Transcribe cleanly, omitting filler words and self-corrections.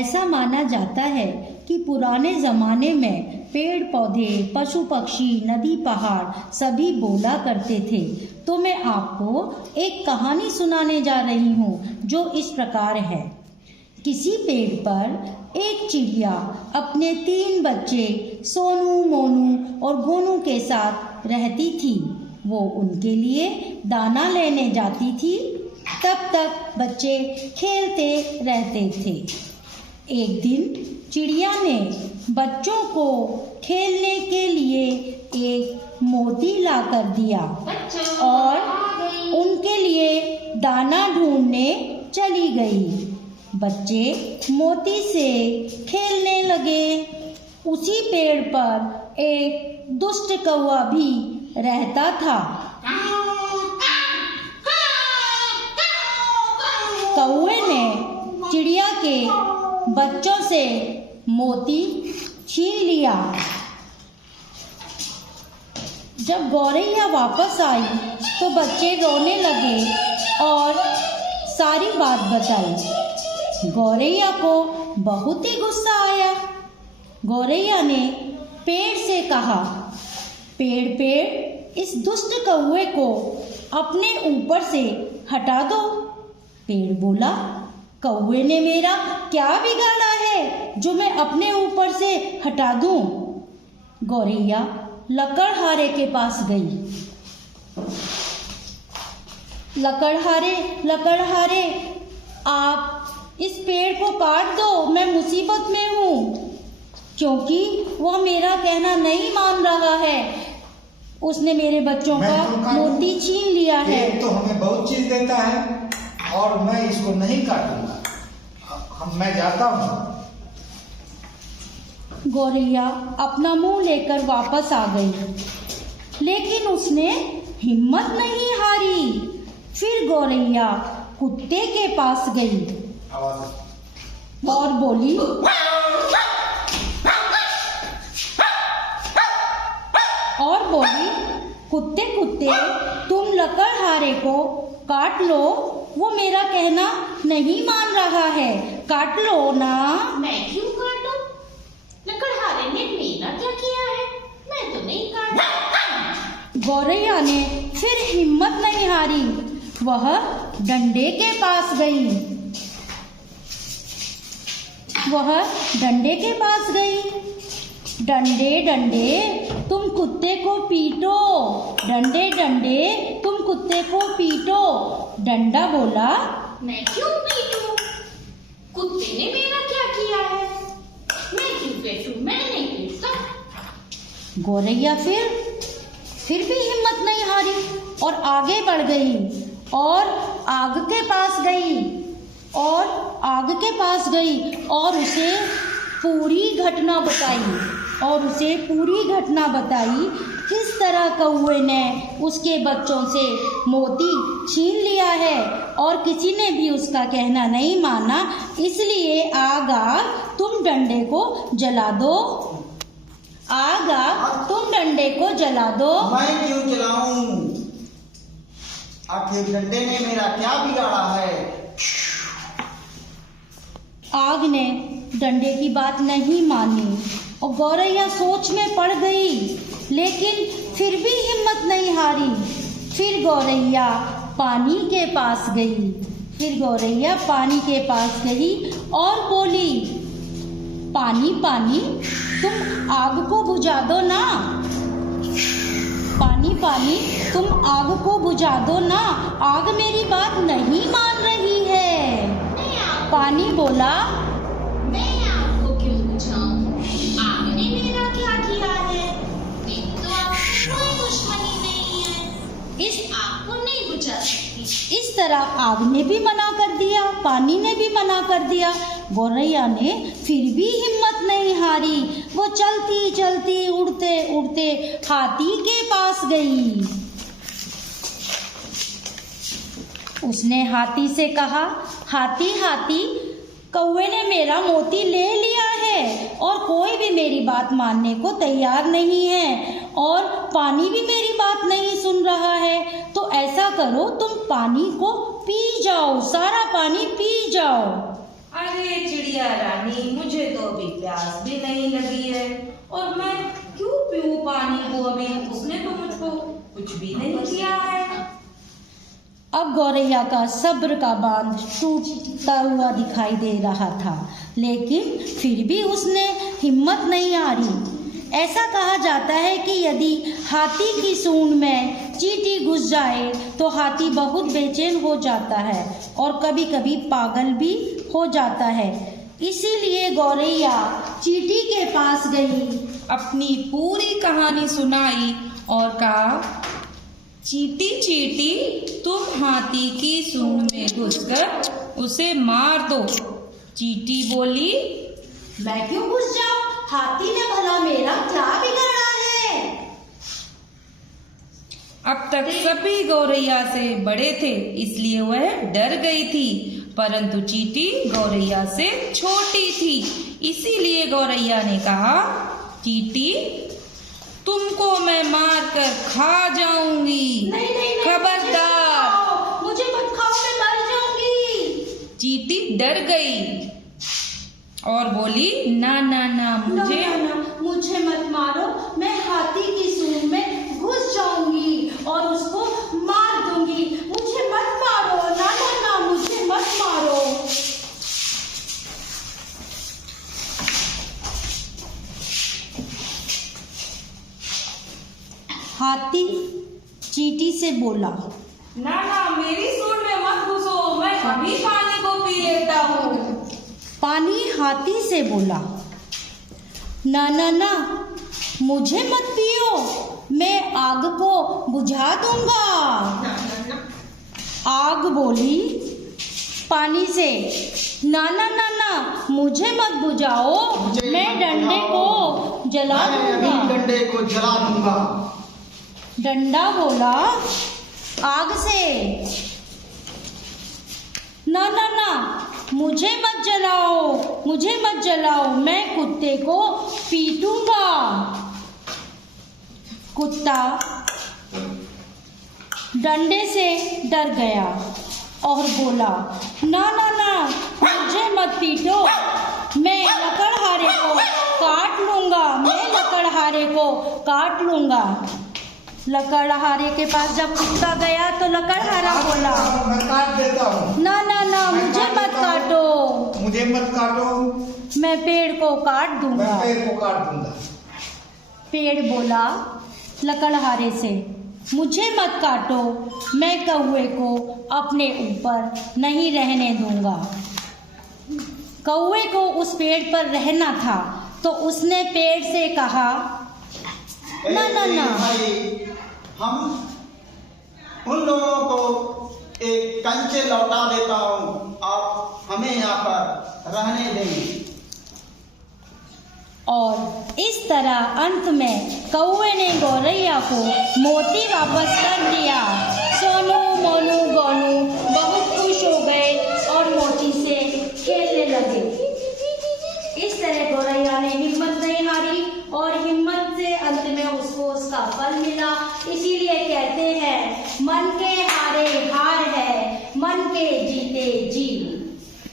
ऐसा माना जाता है कि पुराने ज़माने में पेड़ पौधे, पशु पक्षी, नदी पहाड़ सभी बोला करते थे। तो मैं आपको एक कहानी सुनाने जा रही हूँ जो इस प्रकार है। किसी पेड़ पर एक चिड़िया अपने 3 बच्चे सोनू, मोनू और गोनू के साथ रहती थी। वो उनके लिए दाना लेने जाती थी। तब तक बच्चे खेलते रहते थे। एक दिन चिड़िया ने बच्चों को खेलने के लिए एक मोती ला कर दिया और उनके लिए दाना ढूंढने चली गई। बच्चे मोती से खेलने लगे। उसी पेड़ पर एक दुष्ट कौवा भी रहता था। कौवे ने चिड़िया के बच्चों से मोती छीन लिया। जब गौरैया वापस आई तो बच्चे रोने लगे और सारी बात बताई। गौरैया को बहुत ही गुस्सा आया। गौरैया ने पेड़ से कहा, पेड़ इस दुष्ट कौवे को अपने ऊपर से हटा दो। पेड़ बोला, कौवे ने मेरा क्या बिगाड़ा है जो मैं अपने ऊपर से हटा दूं? गौरैया लकड़हारे के पास गई। लकड़हारे, आप इस पेड़ को काट दो, मैं मुसीबत में हूँ। क्योंकि वह मेरा कहना नहीं मान रहा है। उसने मेरे बच्चों का मोती छीन लिया है। तो हमें बहुत चीज देता है और मैं इसको नहीं काटूंगा। मैं जाता हूँ। गौरैया अपना मुंह लेकर वापस आ गई, लेकिन उसने हिम्मत नहीं हारी। फिर गौरैया कुत्ते के पास गई और बोली, कुत्ते तुम लकड़हारे को काट लो, वो मेरा कहना नहीं मान रहा है, काट लो ना। मैं क्यों काटूं? लकड़हारे ने मेरा क्या किया है? मैं तो नहीं काटा। गौरैया ने फिर हिम्मत नहीं हारी। वह डंडे के पास गई। डंडे तुम कुत्ते को पीटो। डंडे तुम कुत्ते को पीटो। डंडा बोला, मैं क्यों पीटूं? कुत्ते ने मेरा क्या किया है? मैं क्यों पीटूं? मैं नहीं पीटता। गौरैया फिर भी हिम्मत नहीं हारी और आगे बढ़ गई और आग के पास गई और उसे पूरी घटना बताई किस तरह कौवे ने उसके बच्चों से मोती छीन लिया है और किसी ने भी उसका कहना नहीं माना। इसलिए आग तुम डंडे को जला दो। तुम डंडे को जला दो। मैं क्यों जलाऊं? आखिर डंडे ने मेरा क्या बिगाड़ा है? आग ने डंडे की बात नहीं मानी और गौरैया सोच में पड़ गई, लेकिन फिर भी हिम्मत नहीं हारी। फिर गौरैया पानी के पास गई और बोली, पानी तुम आग को बुझा दो ना। तुम आग को बुझा दो ना। आग मेरी बात नहीं मान रही है। पानी बोला, मैं आपको क्यों बुझाऊं? आग ने मेरा क्या किया है? तो आपको कोई दुश्मनी नहीं है। इस आग को नहीं बुझा सकती। इस तरह आग ने भी मना कर दिया, पानी ने भी मना कर दिया। गौरैया ने फिर भी हिम्मत नहीं हारी। वो चलती उड़ते हाथी के पास गई। उसने हाथी से कहा, हाथी कौवे ने मेरा मोती ले लिया है और कोई भी मेरी बात मानने को तैयार नहीं है और पानी भी मेरी बात नहीं सुन रहा है। तो ऐसा करो, तुम पानी को पी जाओ, सारा पानी पी जाओ। अरे चिड़िया रानी, रानी, मुझे तो अभी प्यास भी नहीं लगी है और मैं क्यों पीऊं पानी को अभी? उसने तो मुझको कुछ भी नहीं किया है। अब गौरैया का सब्र का बांध टूटता हुआ दिखाई दे रहा था, लेकिन फिर भी उसने हिम्मत नहीं हारी। ऐसा कहा जाता है कि यदि हाथी की सूंड में चींटी घुस जाए तो हाथी बहुत बेचैन हो जाता है और कभी कभी पागल भी हो जाता है। इसीलिए गौरैया चींटी के पास गई, अपनी पूरी कहानी सुनाई और कहा, चींटी चींटी, तुम हाथी की सूंड में घुसकर उसे मार दो। चींटी बोली, मैं क्यों घुस जाऊं? हाथी ने भला मेरा क्या बिगाड़ा है? अब तक सभी गौरैया से बड़े थे, इसलिए वह डर गई थी, परंतु चींटी गौरैया से छोटी थी। इसीलिए गौरैया ने कहा, चींटी, तुमको मैं मार कर खा जाऊंगी। नहीं, नहीं, नहीं, खबरदार। मुझे मत खाओ, मैं मर जाऊंगी। चींटी डर गई और बोली, ना ना ना, मुझे मत मारो, मैं हाथी की सूंड में घुस जाऊंगी और उसको मार दूंगी। मुझे मत मारो, ना ना ना, मुझे मत मारो। हाथी चींटी से बोला, ना ना, मेरी सूंड में मत घुसो, मैं अभी पानी को पी लेता हूँ। पानी हाथी से बोला, ना ना ना, मुझे मत पियो, मैं आग को बुझा दूंगा। आग बोली पानी से, ना ना ना ना, मुझे मत बुझाओ, मैं डंडे को जला दूंगा। डंडे को जला दूंगा। डंडा बोला आग से, ना ना ना, मुझे मत जलाओ, मैं कुत्ते को पीटूंगा। कुत्ता डंडे से डर गया और बोला, ना ना ना, मुझे मत पीटो, मैं लकड़हारे को काट लूंगा। लकड़हारे के पास जब कुत्ता गया तो लकड़हारा बोला, मैं काट देता हूँ। ना ना ना, मुझे मत काटो, मैं पेड़ को काट मैं दूंगा। पेड़ को काट दूंगा। पेड़ बोला लकड़हारे से, मुझे मत काटो, मैं कौवे को अपने ऊपर नहीं रहने दूंगा। कौवे को उस पेड़ पर रहना था तो उसने पेड़ से कहा, ना ना ना, भाई, हम उन लोगों को एक कंचे लौटा देता हूँ, आप हमें यहाँ पर रहने देंगे। और इस तरह अंत में कौवे ने गौरैया को मोती वापस कर दिया। सोनू, मोनू, गोनू बहुत खुश हो गए और मोती से खेलने लगे। इस तरह गौरैया ने